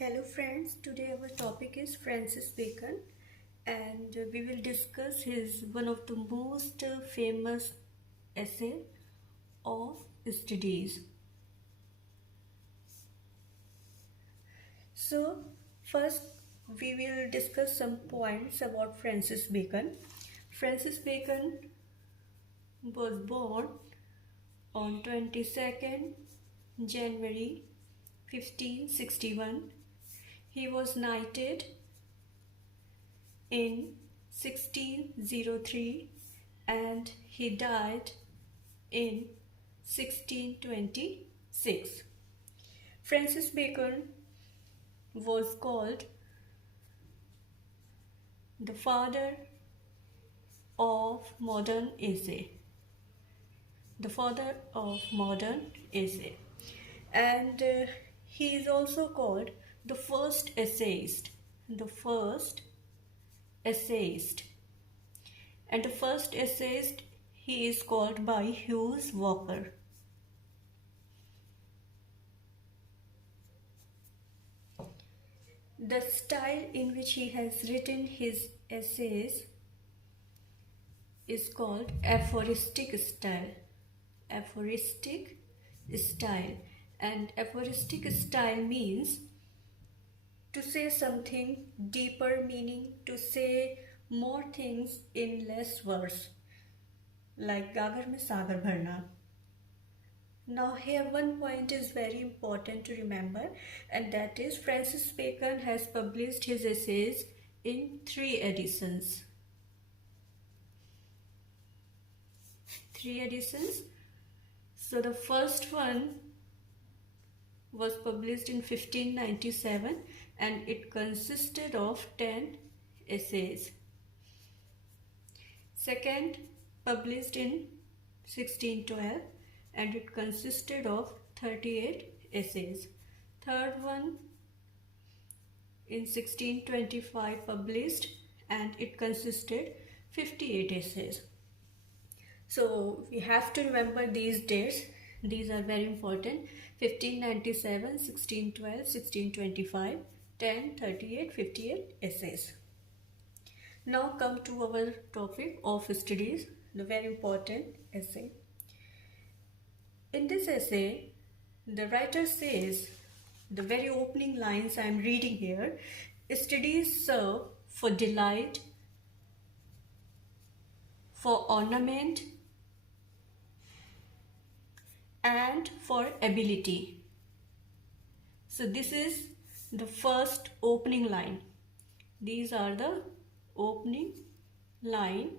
Hello friends, today our topic is Francis Bacon and we will discuss his one of the most famous essay of studies. So first we will discuss some points about Francis Bacon. Francis Bacon was born on 22nd January 1561. He was knighted in 1603 and he died in 1626. Francis Bacon was called the father of modern essay. The father of modern essay. And he is also called the first essayist. The first essayist. And the first essayist he is called by Hughes Walker. The style in which he has written his essays is called aphoristic style. Aphoristic style. And aphoristic style means to say something deeper meaning, to say more things in less words, like Gagar mein sagar bharna. Now here one point is very important to remember, and that is Francis Bacon has published his essays in 3 editions. 3 editions. So the first one was published in 1597 and it consisted of 10 essays. Second, published in 1612 and it consisted of 38 essays. Third one in 1625 published and it consisted 58 essays. So we have to remember these dates. These are very important. 1597, 1612, 1625, 10, 38, 58 essays. Now come to our topic of studies, the very important essay. In this essay, the writer says, the very opening lines I am reading here, studies serve for delight, for ornament, and for ability. So this is the first opening line. These are the opening line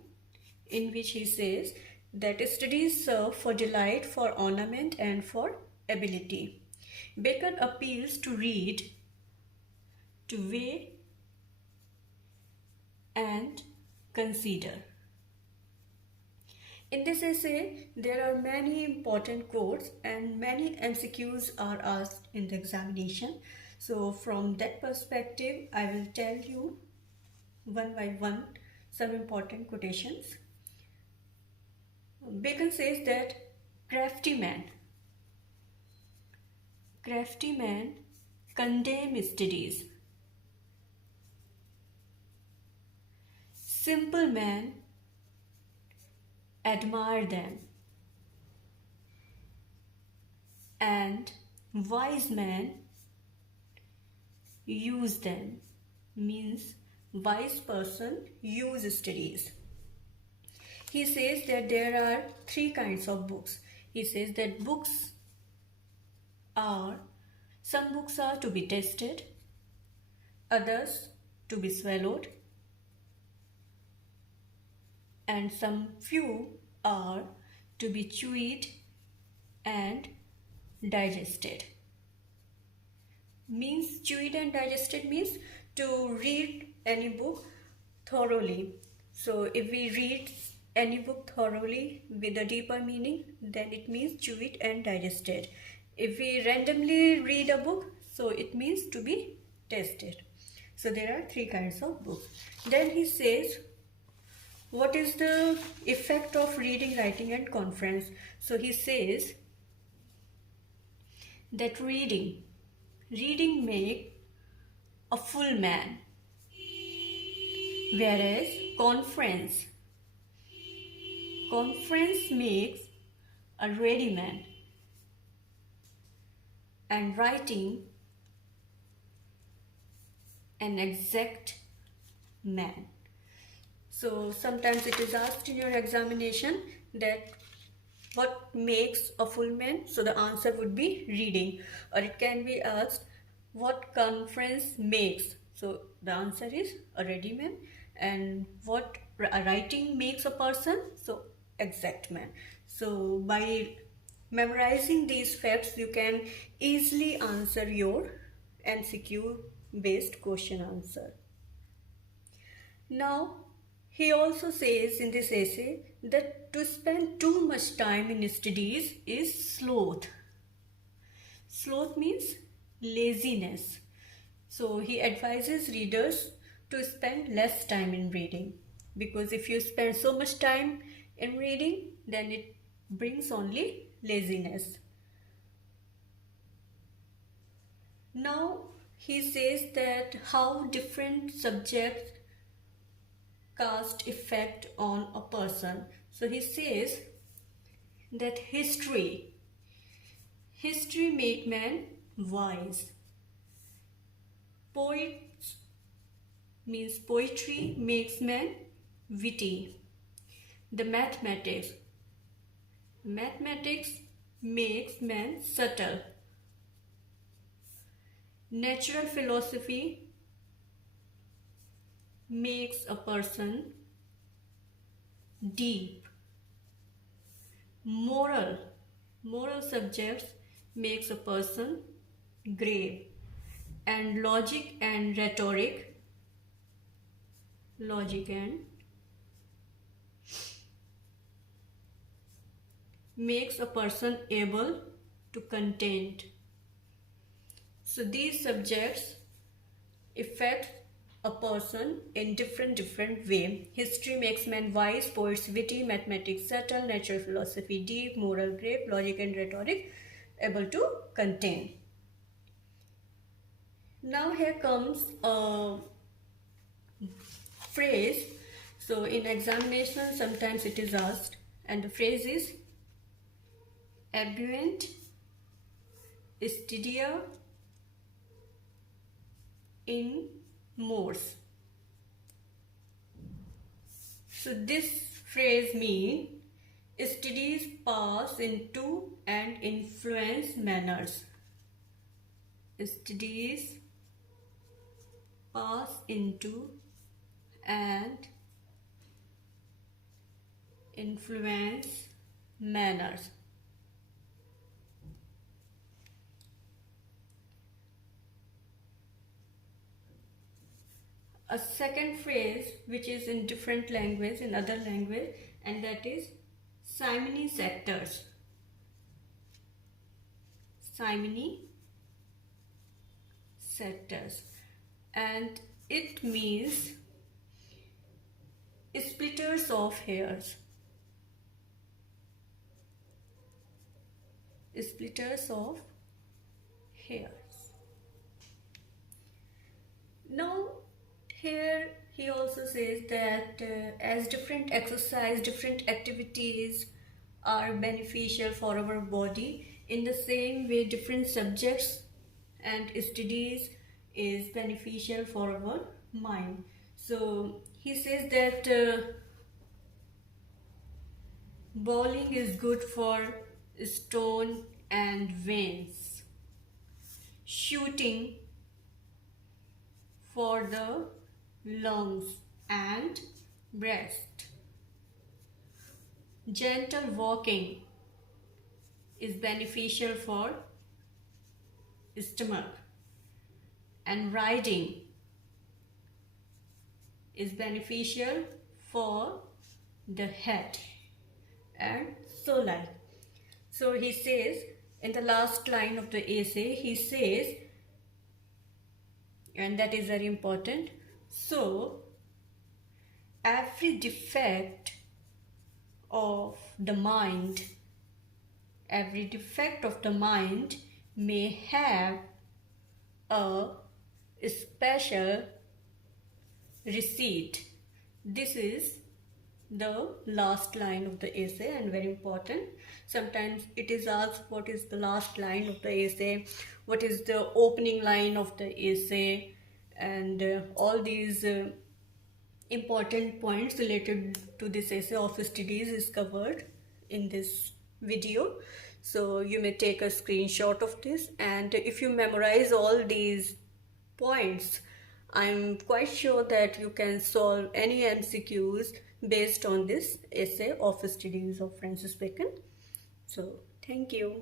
in which he says that studies serve for delight, for ornament, and for ability. Bacon appeals to read, to weigh, and consider. In this essay, there are many important quotes and many MCQs are asked in the examination. So from that perspective, I will tell you one by one some important quotations. Bacon says that crafty men condemn studies. Simple men admire them, and wise men use them. Means wise person use studies. He says that there are 3 kinds of books. He says that some books are to be tested, others to be swallowed, and some few are to be chewed and digested. Means chewed and digested means to read any book thoroughly. So if we read any book thoroughly with a deeper meaning, then it means chewed and digested. If we randomly read a book, so it means to be tested. So there are 3 kinds of books. Then he says, what is the effect of reading, writing, and conference? So he says that reading make a full man, whereas conference makes a ready man, and writing an exact man. So sometimes it is asked in your examination that what makes a full man? So the answer would be reading. Or it can be asked what conference makes? So the answer is a ready man. And what writing makes a person? So exact man. So by memorizing these facts, you can easily answer your MCQ based question answer. Now, he also says in this essay that to spend too much time in studies is sloth. Sloth means laziness. So he advises readers to spend less time in reading, because if you spend so much time in reading, then it brings only laziness. Now he says that how different subjects cast effect on a person. So he says that history make man wise. Poets means poetry makes man witty. The mathematics makes man subtle. Natural philosophy makes a person deep. Moral subjects makes a person grave. And logic and rhetoric makes a person able to content. So these subjects affect a person in different way. History makes man wise, poets witty, mathematics subtle, natural philosophy deep, moral grave, logic and rhetoric able to contain. Now here comes a phrase. So in examination sometimes it is asked, and the phrase is abuent studia in mores. So this phrase means studies pass into and influence manners. Studies pass into and influence manners. A second phrase which is in different language, in other language, and that is simony sectors. Simony sectors, and it means splitters of hairs. Splitters of hairs. Now here he also says that as different exercise, different activities are beneficial for our body, in the same way different subjects and studies is beneficial for our mind. So he says that bowling is good for stone and veins, shooting for the lungs and breast, gentle walking is beneficial for stomach, and riding is beneficial for the head, and so like. So he says in the last line of the essay, he says, and that is very important, so every defect of the mind may have a special receipt. This is the last line of the essay and very important. Sometimes it is asked what is the last line of the essay, what is the opening line of the essay, and all these important points related to this essay of studies is covered in this video. So you may take a screenshot of this, and if you memorize all these points, I'm quite sure that you can solve any MCQs based on this essay of studies of Francis Bacon. So thank you.